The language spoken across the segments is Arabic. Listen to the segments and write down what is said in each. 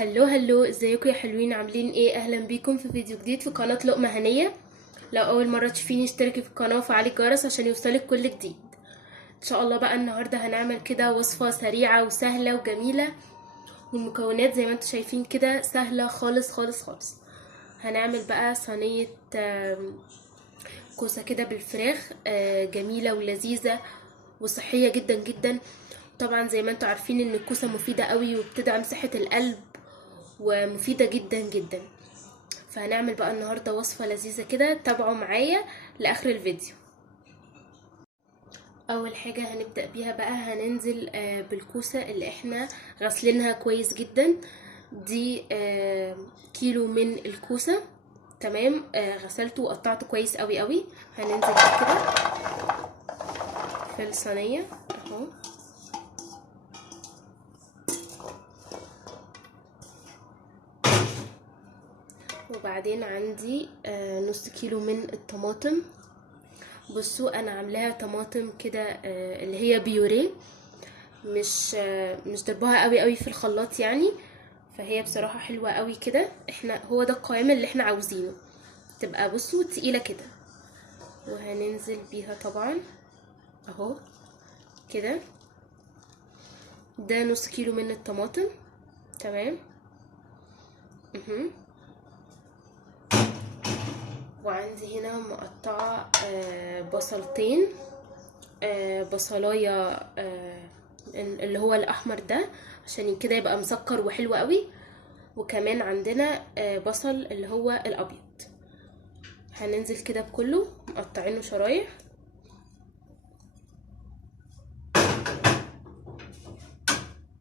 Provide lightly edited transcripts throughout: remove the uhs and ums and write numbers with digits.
هلو هلو، ازيكم يا حلوين؟ عاملين ايه؟ اهلا بيكم في فيديو جديد في قناة لقمة هنية. لو اول مرة تشوفيني اشتركي في القناة وفعلي الجرس عشان يوصلك كل جديد. ان شاء الله بقى النهاردة هنعمل كده وصفة سريعة وسهلة وجميلة، والمكونات زي ما انتم شايفين كده سهلة خالص خالص خالص. هنعمل بقى صينية كوسة كده بالفراخ، جميلة ولذيذة وصحية جدا جدا. طبعا زي ما انتم عارفين ان الكوسة مفيدة قوي وبتدعم صحة القلب ومفيدة جدا جدا. فهنعمل بقى النهاردة وصفة لذيذة كده، تابعوا معايا لآخر الفيديو. اول حاجة هنبدأ بيها بقى هننزل بالكوسة اللي احنا غسلينها كويس جدا. دي كيلو من الكوسة. تمام، غسلته وقطعته كويس قوي قوي. هننزل بيه كده في الصينية اهو. وبعدين عندي نص كيلو من الطماطم. بصوا انا عاملاها طماطم كده اللي هي بيوريه، مش ضربها قوي قوي في الخلاط يعني. فهي بصراحة حلوة قوي كده. احنا هو ده القوام اللي احنا عاوزينه، تبقى بصوا تقيلة كده. وهننزل بيها طبعا اهو كده. ده نص كيلو من الطماطم. تمام. وعندي هنا مقطعة بصلتين، بصلاية اللي هو الاحمر ده عشان كده يبقى مسكر وحلو قوي. وكمان عندنا بصل اللي هو الابيض. هننزل كده بكله مقطعينه شرايح.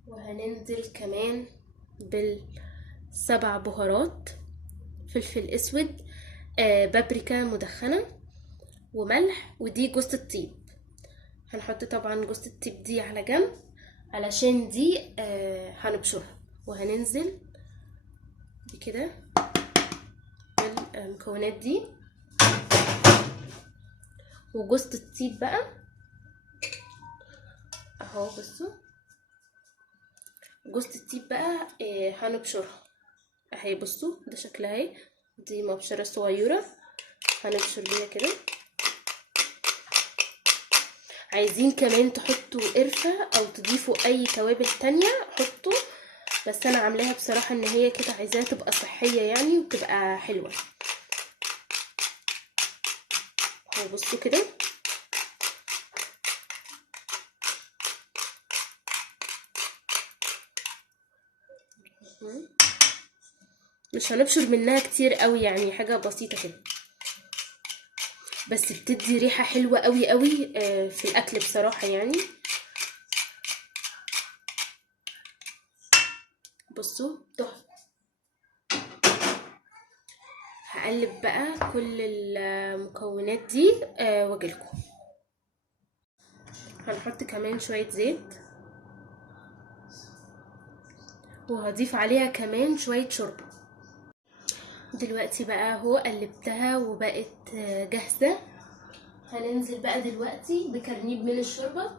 وهننزل كمان بالسبع بهارات: فلفل اسود، بابريكا مدخنة، وملح، ودي جوز الطيب. هنحط طبعا جوز الطيب دي على جنب علشان دي هنبشرها. وهننزل بكده بالمكونات دي. وجوز الطيب بقى اهو. بصوا جوز الطيب بقى هنبشرها اهي. بصوا ده شكلها اهي، دي مبشره صغيره هنبشر بيها كده. عايزين كمان تحطوا قرفه او تضيفوا اي توابل تانية حطوا، بس انا عاملاها بصراحه ان هي كده عايزاها تبقى صحيه يعني وتبقى حلوه اهو. بصوا كده مش هنبشر منها كتير قوي يعني، حاجه بسيطه كده، بس بتدي ريحه حلوه قوي قوي في الاكل بصراحه يعني. بصوا تحفه. هقلب بقى كل المكونات دي واجيلكم. هنحط كمان شويه زيت، وهضيف عليها كمان شويه شوربه. دلوقتي بقى اهو قلبتها وبقت جاهزه. هننزل بقى دلوقتي بكرنيب من الشوربه.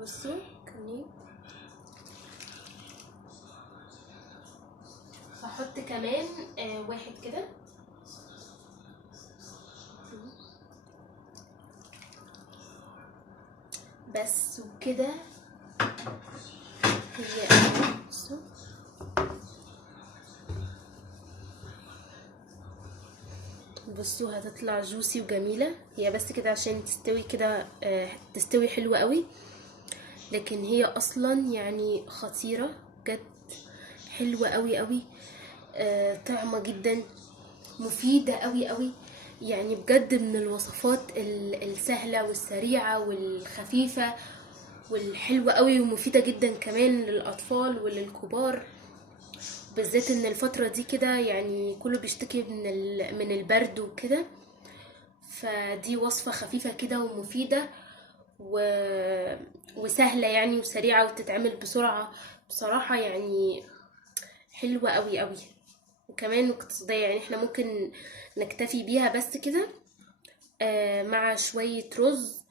بصوا كرنيب. هحط كمان واحد كده. بس وكده هي بصوا بصوا هتطلع جوسي وجميله. هي بس كده عشان تستوي كده تستوي حلوه قوي، لكن هي اصلا يعني خطيره بجد، حلوه قوي قوي، طعمه جدا، مفيده قوي قوي يعني. بجد من الوصفات السهله والسريعه والخفيفه والحلوه قوي ومفيده جدا كمان للاطفال وللكبار، بالذات ان الفتره دي كده يعني كله بيشتكي من البرد وكده. فدي وصفه خفيفه كده ومفيده و... وسهله يعني وسريعه وتتعمل بسرعه بصراحه يعني، حلوه قوي قوي وكمان اقتصاديه. يعني احنا ممكن نكتفي بيها بس كده مع شويه رز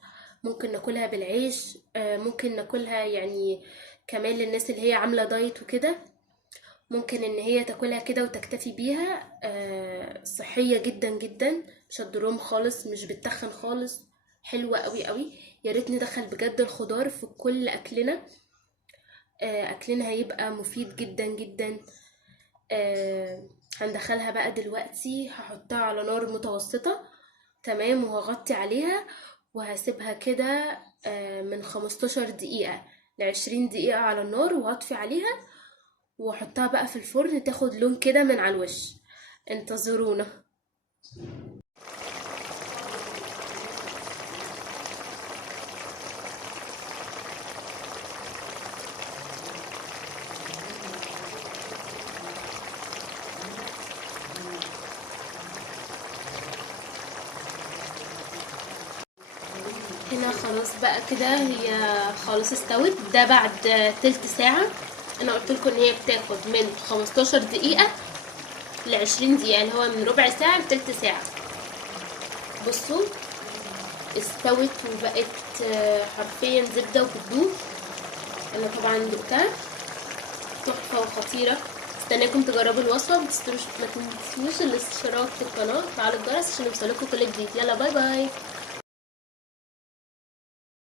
ممكن ناكلها بالعيش، ممكن ناكلها يعني كمان للناس اللي هي عاملة دايت وكده، ممكن ان هي تاكلها كده وتكتفي بيها. صحية جدا جدا، مش هتضرهم خالص، مش بتتخن خالص، حلوة قوي قوي. يا ريت ندخل بجد الخضار في كل اكلنا. اكلنا هيبقى مفيد جدا جدا. هندخلها بقى دلوقتي، هحطها على نار متوسطة، تمام، وهغطي عليها وهسيبها كده من 15 دقيقة ل20 دقيقة على النار، وهطفي عليها واحطها بقى في الفرن تاخد لون كده من على الوش. انتظرونا. هنا خلاص بقى كده هي خلاص استوت. ده بعد تلت ساعة. انا قلت لكم ان هي بتاخد من 15 دقيقة ل20 دقيقة، اللي هو من ربع ساعة لتلت ساعة. بصوا استوت وبقت حرفيا زبدة وبتدوب. انا طبعا دقتها تحفة وخطيرة. استناكم تجربوا الوصفة. ما تنسوش الاشتراك في القناة وتفعلوا الجرس عشان يوصلكوا كل جديد. يلا باي باي.